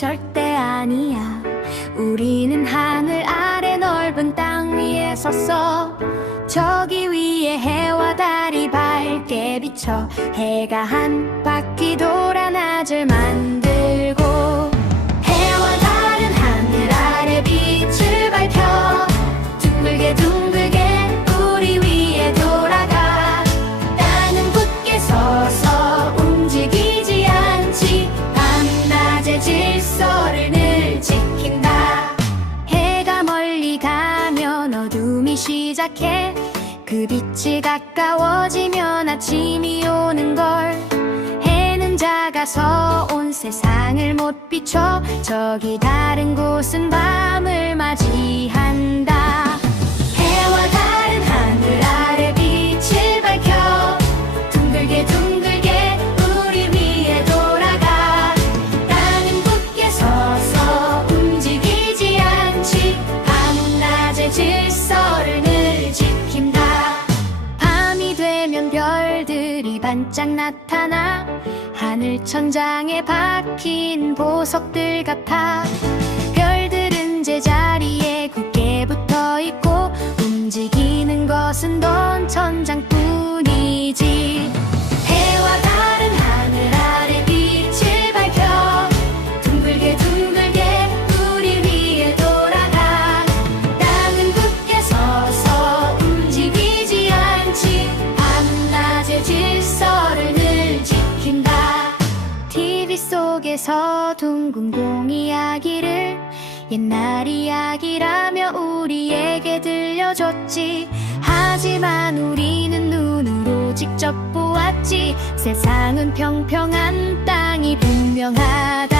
절대 아니야. 우리는 하늘 아래 넓은 땅 위에 섰어. 저기 위에 해와 달이 밝게 비쳐 해가 한 바퀴 돌아 낮을 만 시작해. 그 빛이 가까워지면 아침이 오는 걸. 해는 작아서 온 세상을 못 비춰. 저기 다른 곳은 밤을 맞이한다 별들이 반짝 나타나 하늘 천장에 박힌 보석들 같아 속에서 둥근 공 이야기를 옛날 이야기라며 우리에게 들려줬지. 하지만 우리는 눈으로 직접 보았지. 세상은 평평한 땅이 분명하다